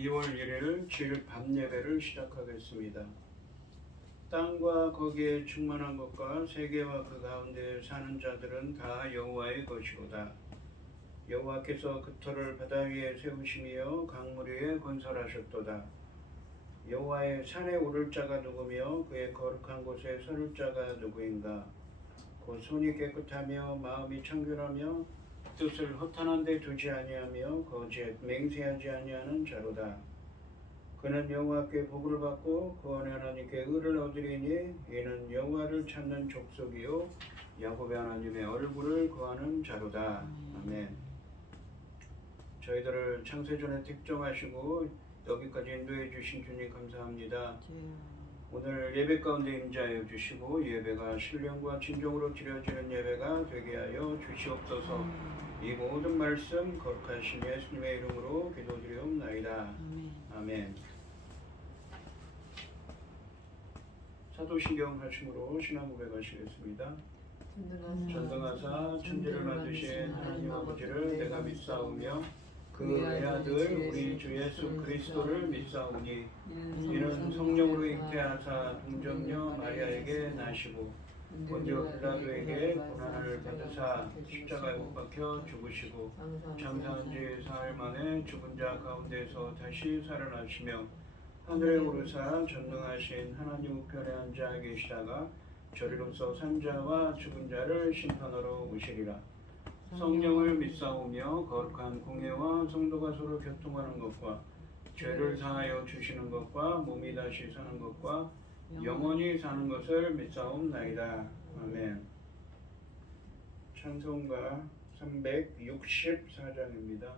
2월 1일 주일 밤 예배를 시작하겠습니다. 땅과 거기에 충만한 것과 세계와 그 가운데 사는 자들은 다 여호와의 것이로다. 여호와께서 그 터를 바다 위에 세우시며 강물 위에 건설하셨도다. 여호와의 산에 오를 자가 누구며 그의 거룩한 곳에 서를 자가 누구인가? 곧 손이 깨끗하며 마음이 청결하며 뜻을 허탄한 데 두지 아니하며 거짓 맹세하지 아니하는 자로다. 그는 여호와께 복을 받고 구원의 하나님께 의를 얻으리니 이는 여호와를 찾는 족속이요 야곱의 하나님의 얼굴을 구하는 자로다. 아멘. 저희들을 창세전에 택정하시고 여기까지 인도해 주신 주님 감사합니다. 오늘 예배 가운데 임재하여 주시고 예배가 신령과 진정으로 드려지는 예배가 되게 하여 주시옵소서. 이 모든 말씀 거룩하신 예수님의 이름으로 기도드리옵나이다. 아멘. 사도신경 하심으로 신앙 고백하시겠습니다. 전능하사 천지를 만드신 하나님 아버지를 내가 믿사오며 그 외아들 우리 주 예수 그리스도를 믿사오니 이는 성령으로 잉태하사 동정녀 마리아에게 나시고 본디오 빌라도에게 고난을 받으사 십자가에 못 박혀 죽으시고 장사한 지 사흘 만에 죽은 자 가운데서 다시 살아나시며 하늘에 오르사 전능하신 하나님 우편에 앉아 계시다가 저리로서 산자와 죽은 자를 심판하러 오시리라. 성령을 믿사오며 거룩한 공예와 성도가 서로 교통하는 것과 죄를 사하여 주시는 것과 몸이 다시 사는 것과 영원히 사는 것을 믿사옵나이다. 아멘. 찬송가 364장입니다.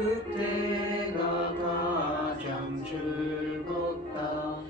그때가 가장 즐겁다.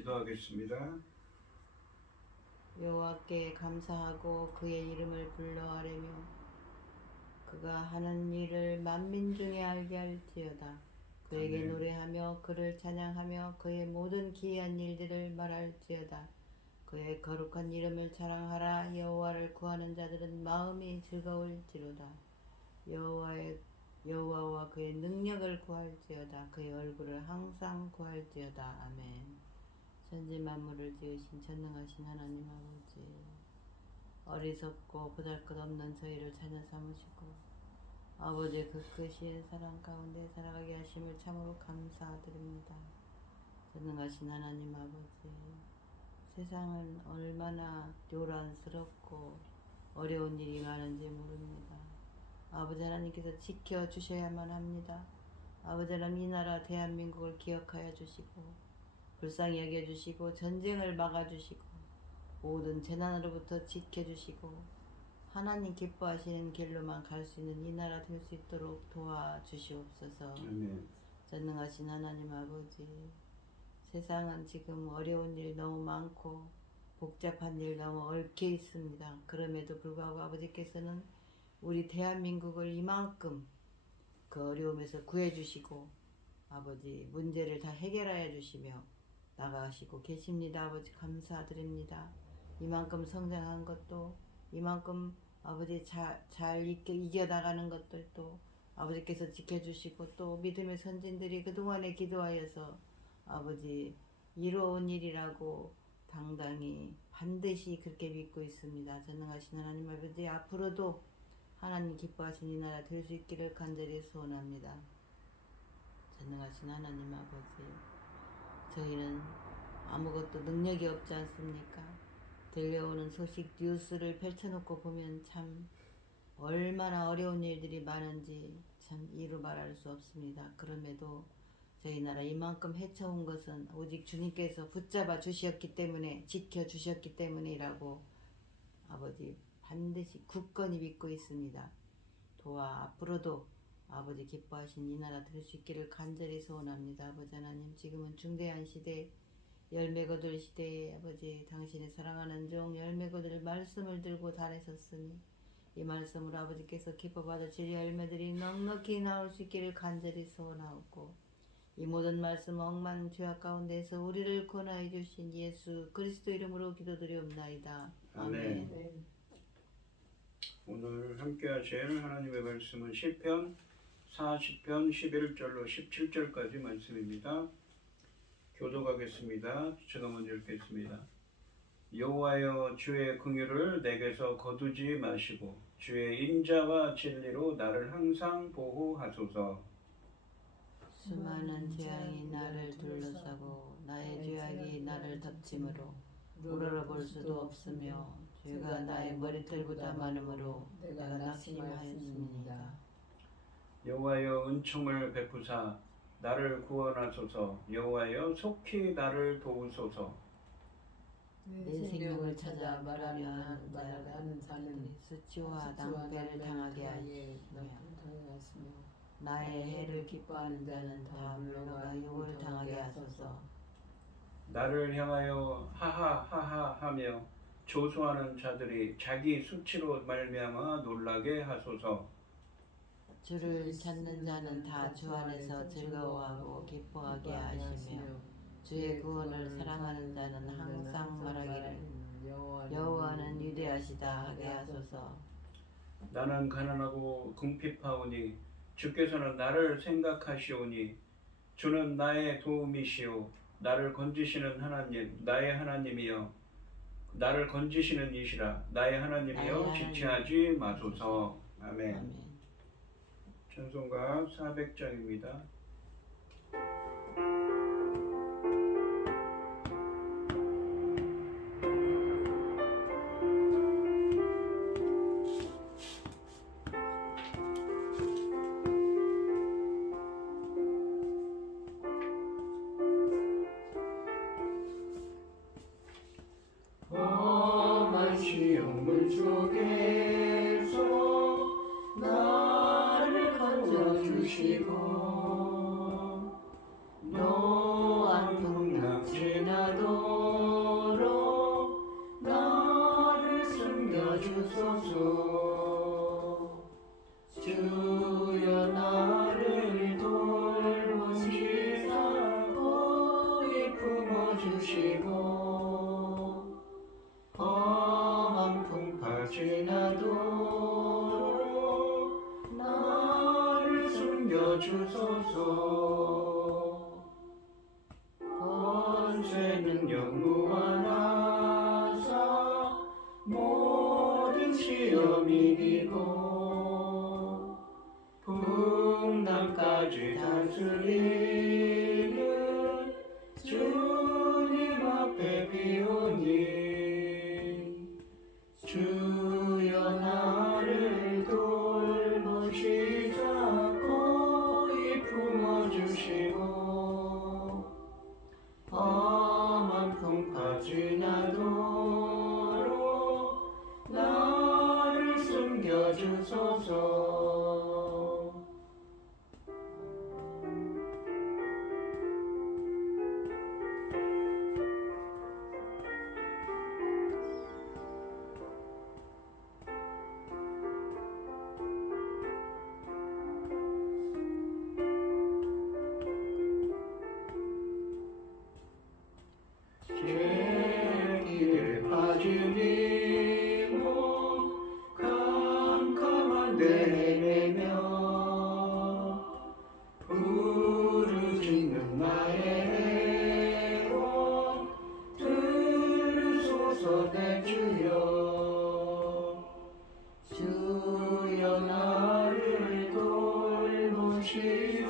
기도하겠습니다. 여호와께 감사하고 그의 이름을 불러 아뢰며 그가 하는 일을 만민 중에 알게 할지어다. 그에게 아멘. 노래하며 그를 찬양하며 그의 모든 기이한 일들을 말할지어다. 그의 거룩한 이름을 자랑하라. 여호와를 구하는 자들은 마음이 즐거울지로다. 여호와와 그의 능력을 구할지어다. 그의 얼굴을 항상 구할지어다. 아멘. 천지 만물을 지으신 전능하신 하나님 아버지, 어리석고 보잘것없는 저희를 자녀 삼으시고 아버지의 그 크신 사랑 가운데 살아가게 하심을 참으로 감사드립니다. 전능하신 하나님 아버지, 세상은 얼마나 요란스럽고 어려운 일이 많은지 모릅니다. 아버지 하나님께서 지켜주셔야만 합니다. 아버지 하나님, 이 나라 대한민국을 기억하여 주시고 불쌍히 여겨주시고 전쟁을 막아주시고 모든 재난으로부터 지켜주시고 하나님 기뻐하시는 길로만 갈 수 있는 이 나라 될 수 있도록 도와주시옵소서. 아멘. 전능하신 하나님 아버지, 세상은 지금 어려운 일 너무 많고 복잡한 일 너무 얽혀 있습니다. 그럼에도 불구하고 아버지께서는 우리 대한민국을 이만큼 그 어려움에서 구해주시고 아버지 문제를 다 해결하여 주시며 나가시고 계십니다. 아버지 감사드립니다. 이만큼 성장한 것도, 이만큼 아버지 잘 이겨나가는 것들도 아버지께서 지켜주시고 또 믿음의 선진들이 그동안에 기도하여서 아버지 이루어온 일이라고 당당히 반드시 그렇게 믿고 있습니다. 전능하신 하나님 아버지, 앞으로도 하나님 기뻐하신 이 나라 될 수 있기를 간절히 소원합니다. 전능하신 하나님 아버지, 저희는 아무것도 능력이 없지 않습니까? 들려오는 소식 뉴스를 펼쳐놓고 보면 참 얼마나 어려운 일들이 많은지 참 이루 말할 수 없습니다. 그럼에도 저희 나라 이만큼 헤쳐온 것은 오직 주님께서 붙잡아 주셨기 때문에, 지켜 주셨기 때문이라고 아버지 반드시 굳건히 믿고 있습니다. 도와 앞으로도 아버지 기뻐하신 이 나라 될 수 있기를 간절히 소원합니다. 아버지 하나님, 지금은 중대한 시대, 열매 거둘 시대에 아버지 당신의 사랑하는 종 열매 거둘 말씀을 들고 다니셨으니 이 말씀으로 아버지께서 기뻐 받으실 열매들이 넉넉히 나올 수 있기를 간절히 소원하옵고, 이 모든 말씀 억만 죄악 가운데서 우리를 구원하여 주신 예수 그리스도 이름으로 기도드리옵나이다. 아멘. 아멘. 오늘 함께 하실 하나님의 말씀은 시편 40편 11절로 17절까지 말씀입니다. 교독하겠습니다. 제가 먼저 읽겠습니다. 여호와여, 주의 긍휼을 내게서 거두지 마시고 주의 인자와 진리로 나를 항상 보호하소서. 수많은 재앙이 나를 둘러싸고 나의 죄악이 나를 덮침으로 우러러볼 수도 없으며 죄가 나의 머리털보다 많으므로 내가 낙심하였습니다. 여호와여, 은총을 베푸사 나를 구원하소서. 여호와여, 속히 나를 도우소서. 내 생명을 찾아 말하는 자는 수치와 낭패를 당하게 하시며 나의 해를 기뻐하는 자는 다 물러가 욕을 당하게 하소서. 나를 향하여 하하하하 하며 조소하는 자들이 자기 수치로 말미암아 놀라게 하소서. 주를 찾는 자는 다 주 안에서 즐거워하고 기뻐하게 하시며 주의 구원을 사랑하는 자는 항상 말하기를 여호와는 위대하시다 하게 하소서. 나는 가난하고 궁핍하오니 주께서는 나를 생각하시오니 주는 나의 도움이시오. 나를 건지시는 하나님, 나의 하나님이여, 나를 건지시는 이시라. 나의 하나님이여, 지체하지 마소서. 아멘. 아멘. 찬송가 400장입니다. 험한 시험 물속에서 나를 건져주시고 노한 풍랑 지나도 주시고 험한 풍파 지나도록 나를 숨겨주소서. 권세는 영무하나사 모든 시험 이기고 풍랑까지 다스리는 주님 앞에 비오니 주여 나를 돌보시자 고이 품어주시고 험한 풍파 지나도록 나를 숨겨주소서. 죄길에 빠지니 뭐 캄캄한 데 헤매며 부르짖는 나의 애원 들으소서 내 주여. 주여 나를 돌보시사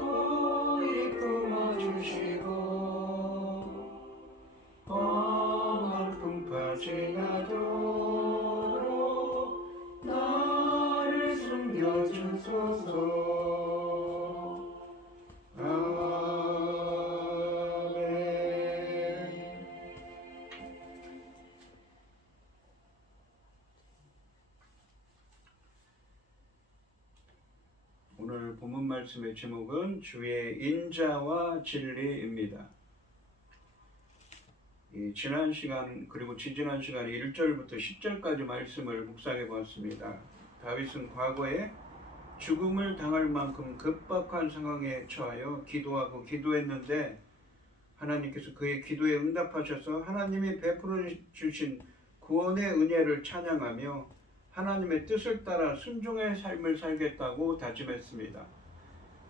고이 품어주시고 험한 풍파 지나도록 나를 숨겨주소서. 아멘. 오늘 본문 말씀의 제목은 주의 인자와 진리입니다. 지난 시간 그리고 지지난 시간에 1절부터 10절까지 말씀을 묵상해 보았습니다. 다윗은 과거에 죽음을 당할 만큼 급박한 상황에 처하여 기도하고 기도했는데 하나님께서 그의 기도에 응답하셔서 하나님이 베풀어 주신 구원의 은혜를 찬양하며 하나님의 뜻을 따라 순종의 삶을 살겠다고 다짐했습니다.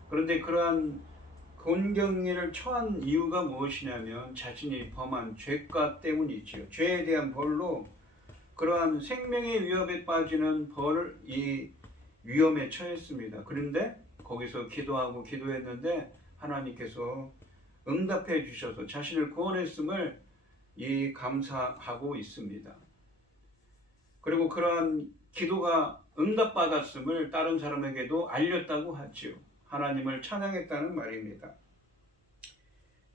그런데 그러한 곤경리를 처한 이유가 무엇이냐면 자신이 범한 죄가 때문이지요. 죄에 대한 벌로 그러한 생명의 위협에 빠지는 이 위험에 처했습니다. 그런데 거기서 기도하고 기도했는데 하나님께서 응답해 주셔서 자신을 구원했음을 감사하고 있습니다. 그리고 그러한 기도가 응답받았음을 다른 사람에게도 알렸다고 하지요. 하나님을 찬양했다는 말입니다.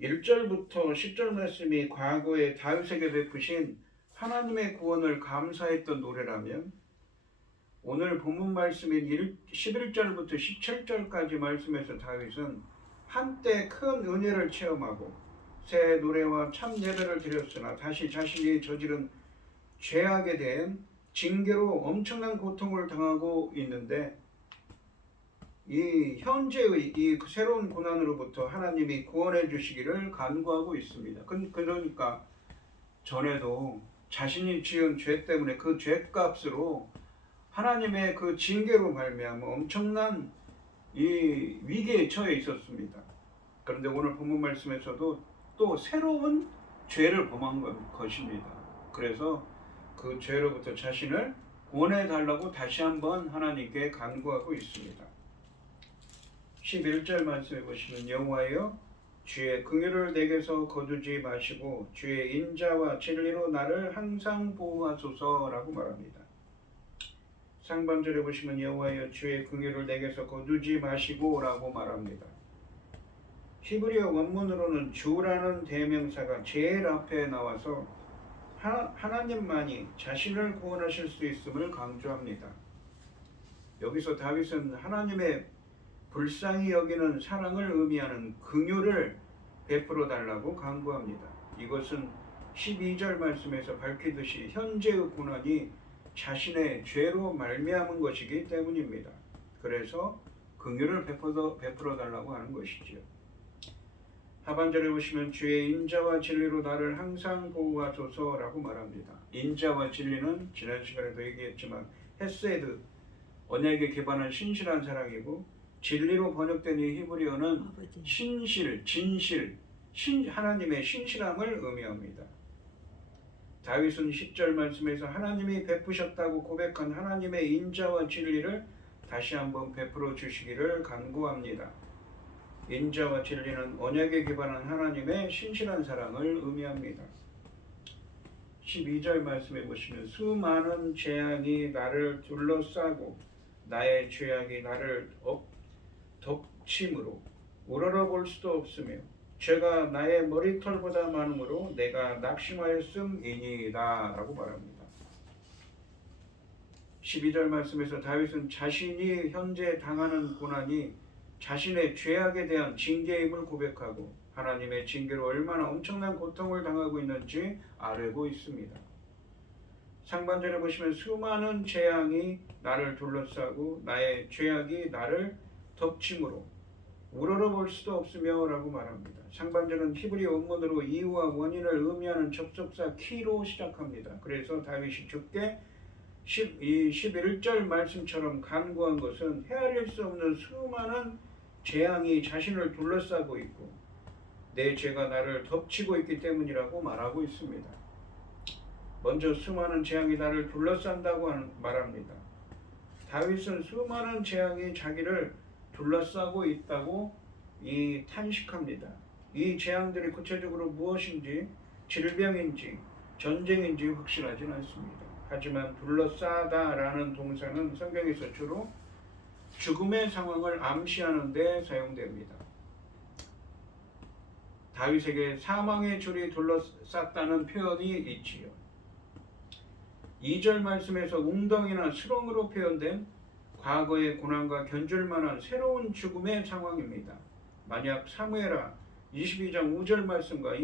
1절부터 10절 말씀이 과거에 다윗에게 베푸신 하나님의 구원을 감사했던 노래라면 오늘 본문 말씀인 11절부터 17절까지 말씀에서 다윗은 한때 큰 은혜를 체험하고 새 노래와 참 예배를 드렸으나 다시 자신이 저지른 죄악에 대한 징계로 엄청난 고통을 당하고 있는데 이 현재의 이 새로운 고난으로부터 하나님이 구원해 주시기를 간구하고 있습니다. 그러니까 전에도 자신이 지은 죄 때문에 그 죄값으로 하나님의 그 징계로 말미암아 엄청난 이 위기에 처해 있었습니다. 그런데 오늘 본문 말씀에서도 또 새로운 죄를 범한 것입니다. 그래서 그 죄로부터 자신을 구원해 달라고 다시 한번 하나님께 간구하고 있습니다. 11절 말씀해 보시면 여호와여 주의 긍휼을 내게서 거두지 마시고 주의 인자와 진리로 나를 항상 보호하소서라고 말합니다. 상반절에 보시면 여호와여 주의 긍휼을 내게서 거두지 마시고라고 말합니다. 히브리어 원문으로는 주라는 대명사가 제일 앞에 나와서 하나님만이 자신을 구원하실 수 있음을 강조합니다. 여기서 다윗은 하나님의 불쌍히 여기는 사랑을 의미하는 긍휼을 베풀어 달라고 간구합니다. 이것은 12절 말씀에서 밝히듯이 현재의 고난이 자신의 죄로 말미암은 것이기 때문입니다. 그래서 긍휼을 베풀어 달라고 하는 것이지요. 하반절에 보시면 주의 인자와 진리로 나를 항상 보호하소서라고 말합니다. 인자와 진리는 지난 시간에도 얘기했지만 헤세드, 언약에 기반한 신실한 사랑이고, 진리로 번역된 이 히브리어는 신실, 진실, 하나님의 신실함을 의미합니다. 다윗은 10절 말씀에서 하나님이 베푸셨다고 고백한 하나님의 인자와 진리를 다시 한번 베풀어 주시기를 간구합니다. 인자와 진리는 언약에 기반한 하나님의 신실한 사랑을 의미합니다. 12절 말씀에 보시면 수많은 재앙이 나를 둘러싸고 나의 죄악이 나를 덮침으로 우러러볼 수도 없으며 죄가 나의 머리털보다 많으므로 내가 낙심하였음이니이다 라고 말합니다. 12절 말씀에서 다윗은 자신이 현재 당하는 고난이 자신의 죄악에 대한 징계임을 고백하고 하나님의 징계로 얼마나 엄청난 고통을 당하고 있는지 알고 있습니다. 상반절에 보시면 수많은 재앙이 나를 둘러싸고 나의 죄악이 나를 덮침으로 우러러볼 수도 없으며 라고 말합니다. 상반절은 히브리 원문으로 이유와 원인을 의미하는 접속사 키로 시작합니다. 그래서 다윗이 주께 11절 말씀처럼 간구한 것은 헤아릴 수 없는 수많은 재앙이 자신을 둘러싸고 있고 내 죄가 나를 덮치고 있기 때문이라고 말하고 있습니다. 먼저 수많은 재앙이 나를 둘러싼다고 말합니다. 다윗은 수많은 재앙이 자기를 둘러싸고 있다고 탄식합니다. 이 재앙들이 구체적으로 무엇인지, 질병인지 전쟁인지 확실하진 않습니다. 하지만 둘러싸다라는 동사는 성경에서 주로 죽음의 상황을 암시하는 데 사용됩니다. 다윗에게 사망의 줄이 둘러쌌다는 표현이 있지요. 2절 말씀에서 웅덩이나 수렁으로 표현된 과거의 고난과 견줄 만한 새로운 죽음의 상황입니다. 만약 사무엘하 22장 5절 말씀과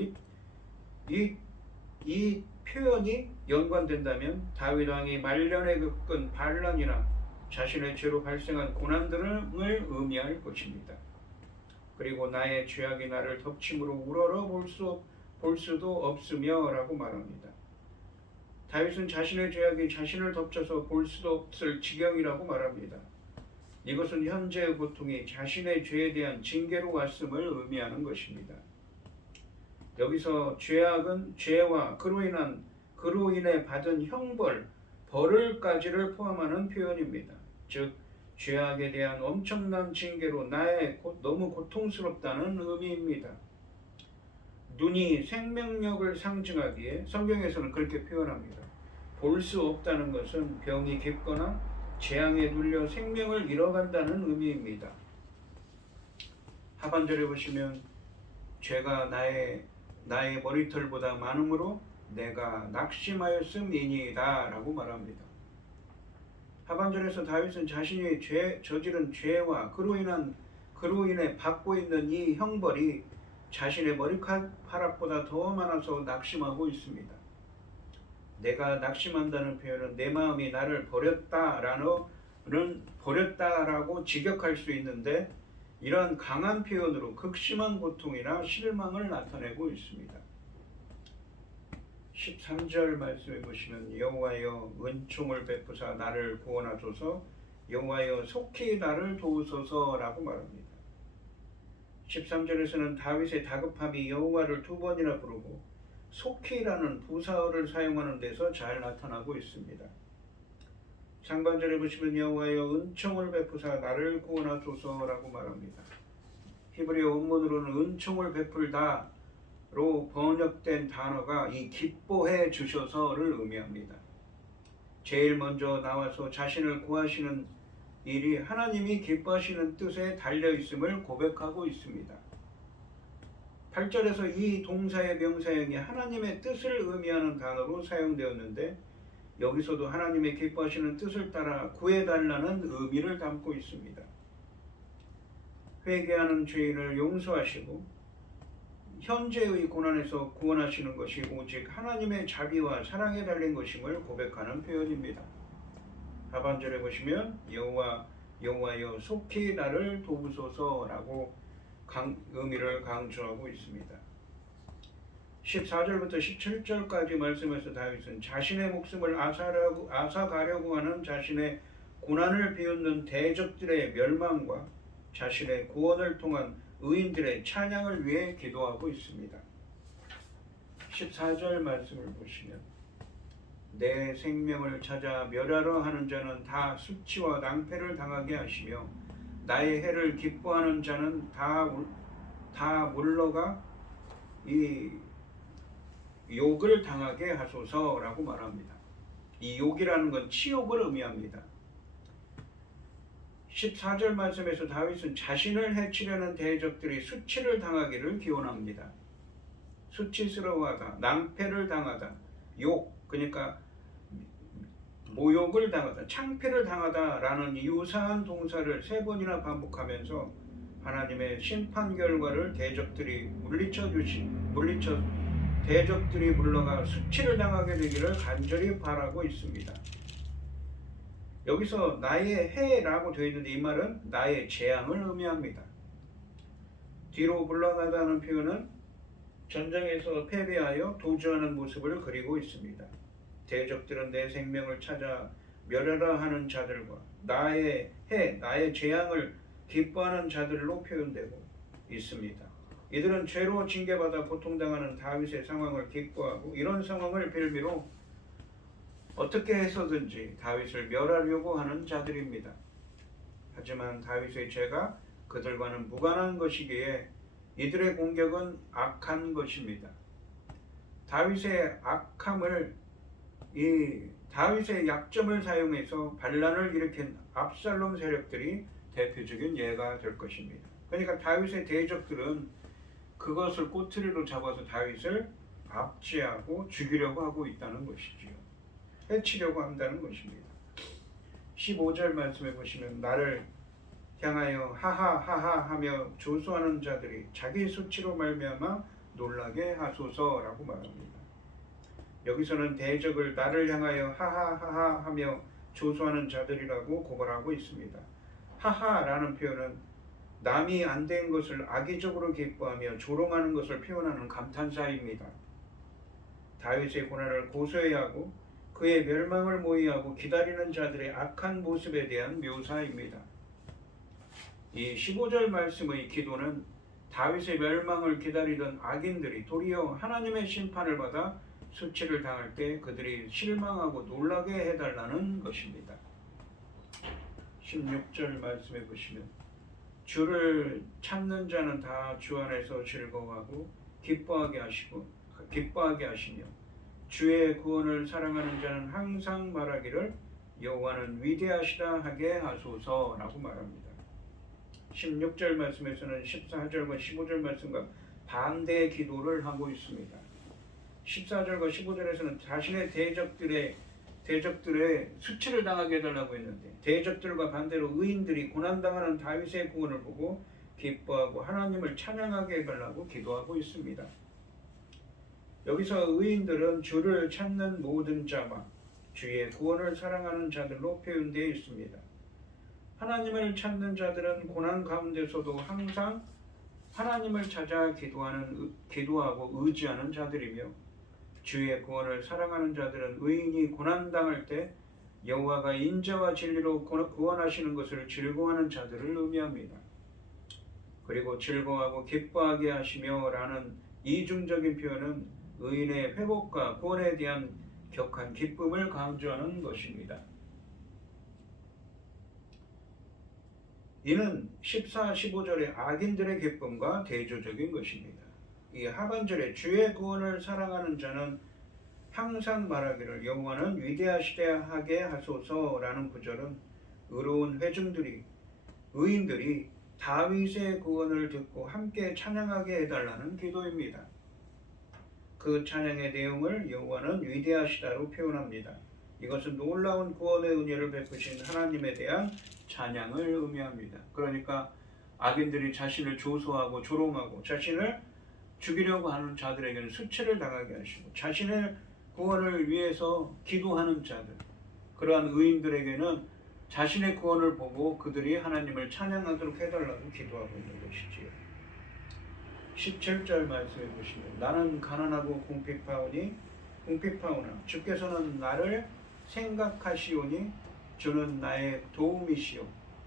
이 표현이 연관된다면 다윗 왕이 말년에 겪은 반란이나 자신의 죄로 발생한 고난들을 의미할 것입니다. 그리고 나의 죄악이 나를 덮침으로 우러러 볼 수도 없으며 라고 말합니다. 다윗은 자신의 죄악이 자신을 덮쳐서 볼 수도 없을 지경이라고 말합니다. 이것은 현재의 고통이 자신의 죄에 대한 징계로 왔음을 의미하는 것입니다. 여기서 죄악은 죄와 그로 인해 받은 형벌, 벌을까지를 포함하는 표현입니다. 즉 죄악에 대한 엄청난 징계로 너무 고통스럽다는 의미입니다. 눈이 생명력을 상징하기에 성경에서는 그렇게 표현합니다. 볼 수 없다는 것은 병이 깊거나 재앙에 눌려 생명을 잃어간다는 의미입니다. 하반절에 보시면 죄가 나의 머리털보다 많으므로 내가 낙심하였음이니이다 라고 말합니다. 하반절에서 다윗은 자신이 저지른 죄와 그로 인해 받고 있는 이 형벌이 자신의 머리카락보다 더 많아서 낙심하고 있습니다. 내가 낙심한다는 표현은 내 마음이 나를 버렸다라고 직역할 수 있는데 이러한 강한 표현으로 극심한 고통이나 실망을 나타내고 있습니다. 13절 말씀에 보시면 여호와여 은총을 베푸사 나를 구원하소서 여호와여 속히 나를 도우소서라고 말합니다. 13절에서는 다윗의 다급함이 여호와를 두 번이나 부르고 속히라는 부사어를 사용하는 데서 잘 나타나고 있습니다. 상반절에 보시면 여호와여 은총을 베푸사 나를 구원하소서라고 말합니다. 히브리어 원문으로는 은총을 베풀다로 번역된 단어가 이 기뻐해 주셔서를 의미합니다. 제일 먼저 나와서 자신을 구하시는 일이 하나님이 기뻐하시는 뜻에 달려있음을 고백하고 있습니다. 8절에서 이 동사의 명사형이 하나님의 뜻을 의미하는 단어로 사용되었는데 여기서도 하나님의 기뻐하시는 뜻을 따라 구해달라는 의미를 담고 있습니다. 회개하는 죄인을 용서하시고 현재의 고난에서 구원하시는 것이 오직 하나님의 자비와 사랑에 달린 것임을 고백하는 표현입니다. 하반절에 보시면 여호와여 속히 나를 도우소서라고 의미를 강조하고 있습니다. 14절부터 17절까지 말씀에서 다윗은 자신의 목숨을 앗아가려고 하는 자신의 고난을 비웃는 대적들의 멸망과 자신의 구원을 통한 의인들의 찬양을 위해 기도하고 있습니다. 14절 말씀을 보시면 내 생명을 찾아 멸하려 하는 자는 다 수치와 낭패를 당하게 하시며 나의 해를 기뻐하는 자는 다 물러가 이 욕을 당하게 하소서라고 말합니다. 이 욕이라는 건 치욕을 의미합니다. 14절 말씀에서 다윗은 자신을 해치려는 대적들이 수치를 당하기를 기원합니다. 수치스러워하다, 낭패를 당하다, 욕, 그러니까 모욕을 당하다, 창피를 당하다라는 유사한 동사를 3번이나 반복하면서 하나님의 심판 결과를 대적들이 대적들이 물러가 수치를 당하게 되기를 간절히 바라고 있습니다. 여기서 나의 해라고 되어 있는데 이 말은 나의 재앙을 의미합니다. 뒤로 물러나다는 표현은 전쟁에서 패배하여 도주하는 모습을 그리고 있습니다. 대적들은 내 생명을 찾아 멸하라 하는 자들과 나의 재앙을 기뻐하는 자들로 표현되고 있습니다. 이들은 죄로 징계받아 고통당하는 다윗의 상황을 기뻐하고 이런 상황을 빌미로 어떻게 해서든지 다윗을 멸하려고 하는 자들입니다. 하지만 다윗의 죄가 그들과는 무관한 것이기에 이들의 공격은 악한 것입니다. 다윗의 약점을 사용해서 반란을 일으킨 압살롬 세력들이 대표적인 예가 될 것입니다. 그러니까 다윗의 대적들은 그것을 꼬투리로 잡아서 다윗을 압제하고 죽이려고 하고 있다는 것이지요. 해치려고 한다는 것입니다. 15절 말씀해 보시면 나를 향하여 하하하하 하며 조소하는 자들이 자기 수치로 말미암아 놀라게 하소서라고 말합니다. 여기서는 대적을 나를 향하여 하하하하 하며 조소하는 자들이라고 고발하고 있습니다. 하하라는 표현은 남이 안 된 것을 악의적으로 기뻐하며 조롱하는 것을 표현하는 감탄사입니다. 다윗의 고난을 고소해야 하고 그의 멸망을 모의하고 기다리는 자들의 악한 모습에 대한 묘사입니다. 이 15절 말씀의 기도는 다윗의 멸망을 기다리던 악인들이 도리어 하나님의 심판을 받아 수치를 당할 때 그들이 실망하고 놀라게 해달라는 것입니다. 16절 말씀해 보시면 주를 찾는 자는 다 주 안에서 즐거워하고 기뻐하게 하시며 주의 구원을 사랑하는 자는 항상 말하기를 여호와는 위대하시다 하게 하소서라고 말합니다. 16절 말씀에서는 14절과 15절 말씀과 반대의 기도를 하고 있습니다. 14절과 15절에서는 자신의 대적들의 수치를 당하게 해달라고 했는데 대적들과 반대로 의인들이 고난당하는 다윗의 구원을 보고 기뻐하고 하나님을 찬양하게 해달라고 기도하고 있습니다. 여기서 의인들은 주를 찾는 모든 자와 주의 구원을 사랑하는 자들로 표현되어 있습니다. 하나님을 찾는 자들은 고난 가운데서도 항상 하나님을 찾아 기도하고 의지하는 자들이며 주의 구원을 사랑하는 자들은 의인이 고난당할 때 여호와가 인자와 진리로 구원하시는 것을 즐거워하는 자들을 의미합니다. 그리고 즐거워하고 기뻐하게 하시며 라는 이중적인 표현은 의인의 회복과 구원에 대한 격한 기쁨을 강조하는 것입니다. 이는 14, 15절의 악인들의 기쁨과 대조적인 것입니다. 이 하반절에 주의 구원을 사랑하는 자는 항상 말하기를 여호와는 위대하시게 하소서라는 구절은 의로운 의인들이 다윗의 구원을 듣고 함께 찬양하게 해달라는 기도입니다. 그 찬양의 내용을 여호와는 위대하시다로 표현합니다. 이것은 놀라운 구원의 은혜를 베푸신 하나님에 대한 찬양을 의미합니다. 그러니까 악인들이 자신을 조소하고 조롱하고 자신을 죽이려고 하는 자들에게는 수치를 당하게 하시고 자신의 구원을 위해서 기도하는 자들, 그러한 의인들에게는 자신의 구원을 보고 그들이 하나님을 찬양하도록 해달라고 기도하고 있는 것이지요. 17절 말씀해 보시면 나는 가난하고 궁핍하오나 주께서는 나를 생각하시오니 주는 나의 도움이시오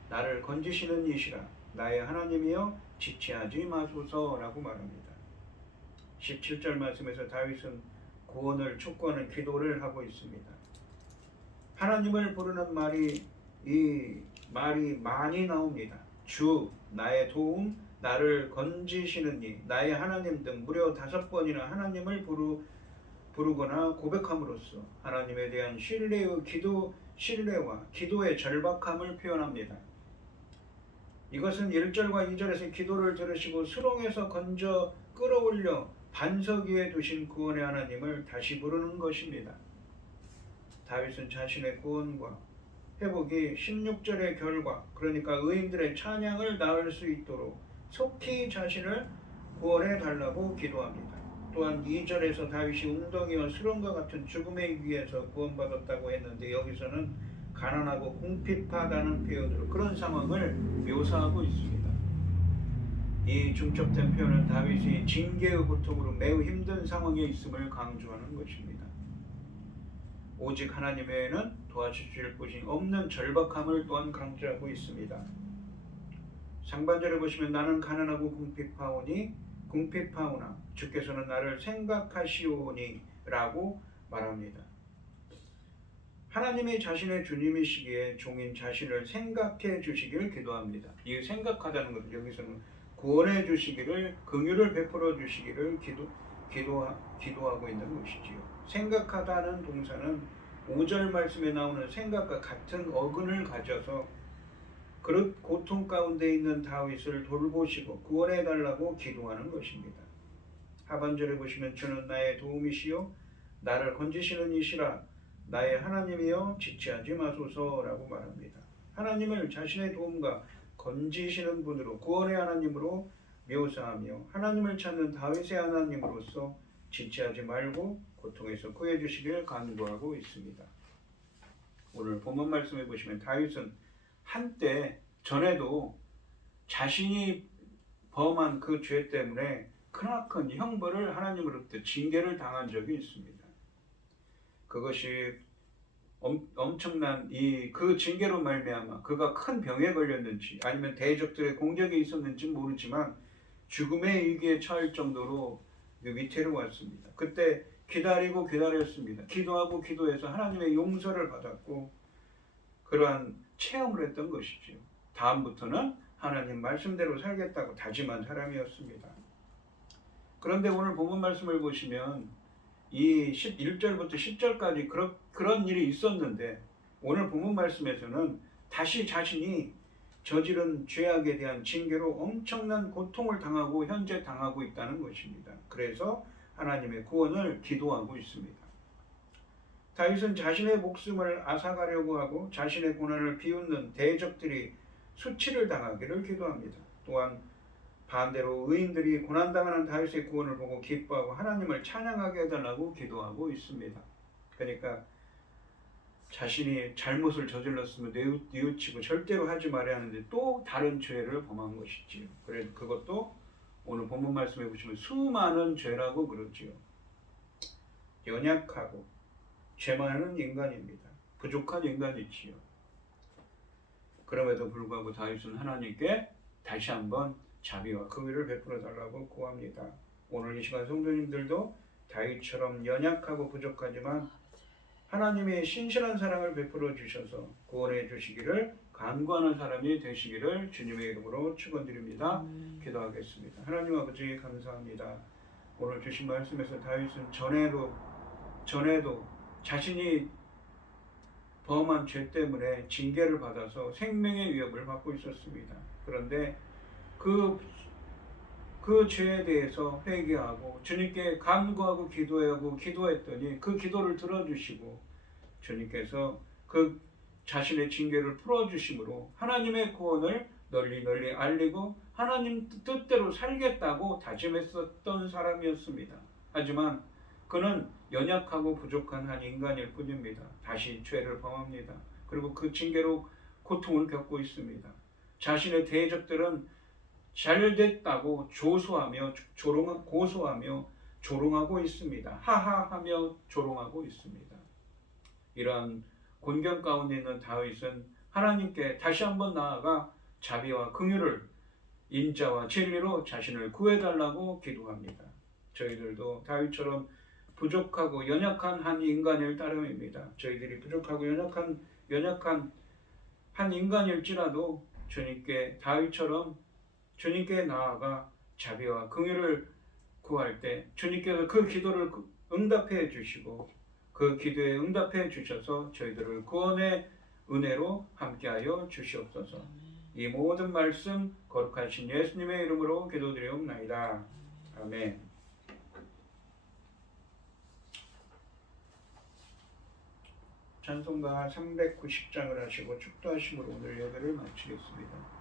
나를 건지시는 이시라 나의 하나님이여 지체하지 마소서라고 말합니다. 17절 말씀에서 다윗은 구원을 촉구하는 기도를 하고 있습니다. 하나님을 부르는 말이 많이 나옵니다. 주, 나의 도움, 나를 건지시는 이, 나의 하나님 등 무려 5번이나 하나님을 부르거나 고백함으로써 하나님에 대한 신뢰와 기도의 절박함을 표현합니다. 이것은 1절과 2절에서 기도를 들으시고 수렁에서 건져 끌어올려 반석 위에 두신 구원의 하나님을 다시 부르는 것입니다. 다윗은 자신의 구원과 회복이 16절의 결과, 그러니까 의인들의 찬양을 낳을 수 있도록 속히 자신을 구원해 달라고 기도합니다. 또한 2절에서 다윗이 웅덩이와 수렁과 같은 죽음의 위에서 구원받았다고 했는데 여기서는 가난하고 궁핍하다는 표현으로 그런 상황을 묘사하고 있습니다. 이 중첩된 표현은 다윗이 징계의 고통으로 매우 힘든 상황에 있음을 강조하는 것입니다. 오직 하나님 외에는 도와주실 분이 없는 절박함을 또한 강조하고 있습니다. 상반절에 보시면 나는 가난하고 궁핍하오나 주께서는 나를 생각하시오니 라고 말합니다. 하나님이 자신의 주님이시기에 종인 자신을 생각해 주시기를 기도합니다. 이 생각하다는 것은 여기서는 구원해 주시기를, 긍휼을 베풀어 주시기를 기도하고 있는 것이지요. 생각하다는 동사는 5절 말씀에 나오는 생각과 같은 어근을 가져서 그릇 고통 가운데 있는 다윗을 돌보시고 구원해 달라고 기도하는 것입니다. 하반절에 보시면 주는 나의 도움이시요 나를 건지시는 이시라 나의 하나님이여 지체하지 마소서라고 말합니다. 하나님을 자신의 도움과 건지시는 분으로 구원의 하나님으로 묘사하며 하나님을 찾는 다윗의 하나님으로서 지체하지 말고 고통에서 구해 주시길 간구하고 있습니다. 오늘 본문 말씀해 보시면 다윗은 한때 전에도 자신이 범한 그 죄 때문에 크나큰 형벌을 하나님으로부터 징계를 당한 적이 있습니다. 그것이 엄청난 그 징계로 말미암아 그가 큰 병에 걸렸는지 아니면 대적들의 공격이 있었는지 모르지만 죽음의 위기에 처할 정도로 위태로웠습니다. 그때 기다렸습니다. 기도하고 기도해서 하나님의 용서를 받았고 그러한 체험을 했던 것이죠. 다음부터는 하나님 말씀대로 살겠다고 다짐한 사람이었습니다. 그런데 오늘 본문 말씀을 보시면 이 11절부터 10절까지 그런 일이 있었는데 오늘 본문 말씀에서는 다시 자신이 저지른 죄악에 대한 징계로 엄청난 고통을 당하고 현재 당하고 있다는 것입니다. 그래서 하나님의 구원을 기도하고 있습니다. 다윗은 자신의 목숨을 앗아가려고 하고 자신의 고난을 비웃는 대적들이 수치를 당하기를 기도합니다. 또한 반대로 의인들이 고난당하는 다윗의 구원을 보고 기뻐하고 하나님을 찬양하게 해달라고 기도하고 있습니다. 그러니까 자신이 잘못을 저질렀으면 뉘우치고 절대로 하지 말아야 하는데 또 다른 죄를 범한 것이지요. 그래서 그것도 오늘 본문 말씀해 보시면 수많은 죄라고 그러지요. 연약하고 죄 많은 인간입니다. 부족한 인간이지요. 그럼에도 불구하고 다윗은 하나님께 다시 한번 자비와 긍휼을 베풀어 달라고 구합니다. 오늘 이 시간 성도님들도 다윗처럼 연약하고 부족하지만 하나님의 신실한 사랑을 베풀어 주셔서 구원해 주시기를 간구하는 사람이 되시기를 주님의 이름으로 축원드립니다. 기도하겠습니다. 하나님 아버지 감사합니다. 오늘 주신 말씀에서 다윗은 전에도 자신이 범한 죄 때문에 징계를 받아서 생명의 위협을 받고 있었습니다. 그런데 그 죄에 대해서 회개하고 주님께 간구하고 기도했더니 그 기도를 들어주시고 주님께서 그 자신의 징계를 풀어주심으로 하나님의 구원을 널리 알리고 하나님 뜻대로 살겠다고 다짐했었던 사람이었습니다. 하지만 그는 연약하고 부족한 한 인간일 뿐입니다. 다시 죄를 범합니다. 그리고 그 징계로 고통을 겪고 있습니다. 자신의 대적들은 잘 됐다고 고소하며 조롱하고 있습니다. 하하하며 조롱하고 있습니다. 이러한 곤경 가운데 있는 다윗은 하나님께 다시 한번 나아가 자비와 긍휼을 인자와 진리로 자신을 구해달라고 기도합니다. 저희들도 다윗처럼 부족하고 연약한 한 인간일 따름입니다. 저희들이 부족하고 연약한 한 인간일지라도 주님께 다윗처럼 주님께 나아가 자비와 긍휼을 구할 때 주님께서 그 기도를 응답해 주시고 그 기도에 응답해 주셔서 저희들을 구원의 은혜로 함께하여 주시옵소서. 이 모든 말씀 거룩하신 예수님의 이름으로 기도드리옵나이다. 아멘. 찬송가 390장을 하시고 축도하심으로 오늘 예배를 마치겠습니다.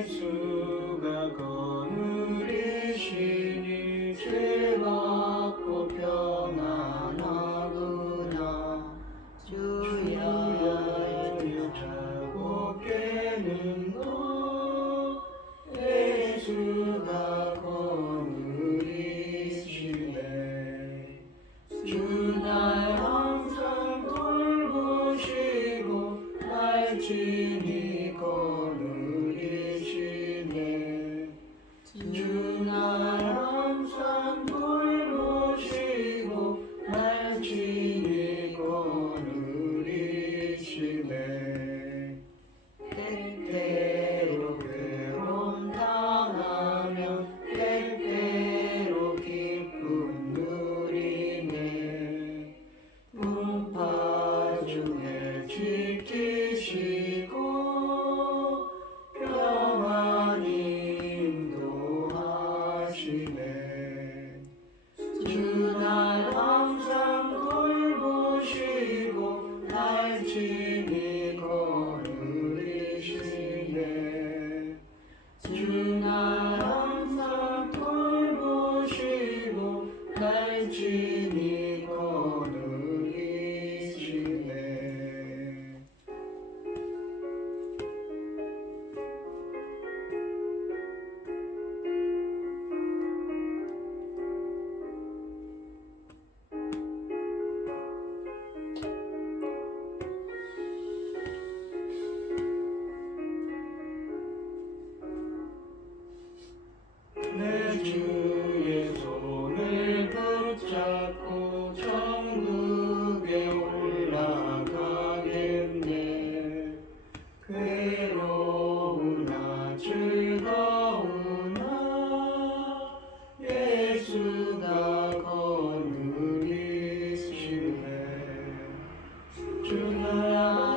예수가 거느리시니 죄없고 평안하구나. 주여 자고 깨는 것 예수가 거느리시네. 주 날 항상 돌보시고 날 친히 거느리시네. 주 날 항상 돌보시고 날 친히 거느리시네. 때때로 괴로움 당하면 때때로 기쁨 누리네. 풍파 중에 지키시고 평안히 인도하시네. 주 날 항상 돌보시고 날 친히 거느리시네. 주 날 항상 돌보시고 날 친히 거느리시네. 내 주의 손을 붙잡고 천국에 올라가겠네. 괴로우나 즐거우나 예수가 거느리시네. 주 날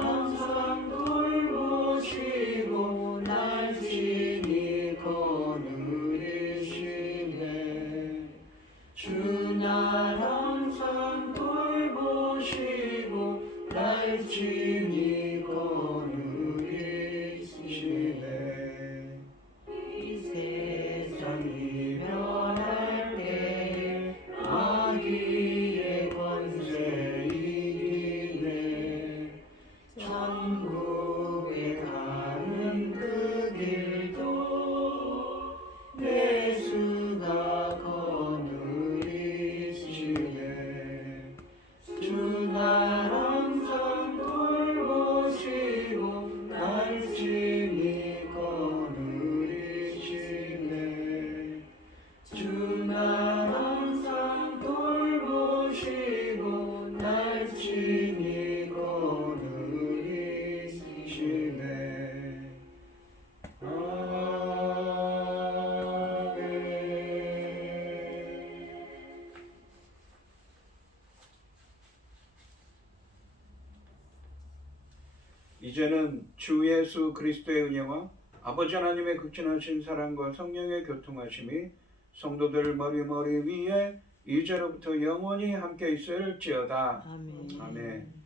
항상 돌보시고 날 친히 거느리시네. 주 날 항상 돌보시고 날 친히 거느리시네. 이 세상이 변할 때에 마귀의 권세 이기네. 천국에 가는 그 길도 예수가 거느리시네. 주 날 항상 돌보시고 날 친히 거느리시네. 주 날 항상 돌보시고 날 친히 거느리시네. 아멘. 이제는 주 예수 그리스도의 은혜와 아버지 하나님의 극진하신 사랑과 성령의 교통하심이 성도들 머리 위에 이제로부터 영원히 함께 있을지어다. 아멘. 아멘.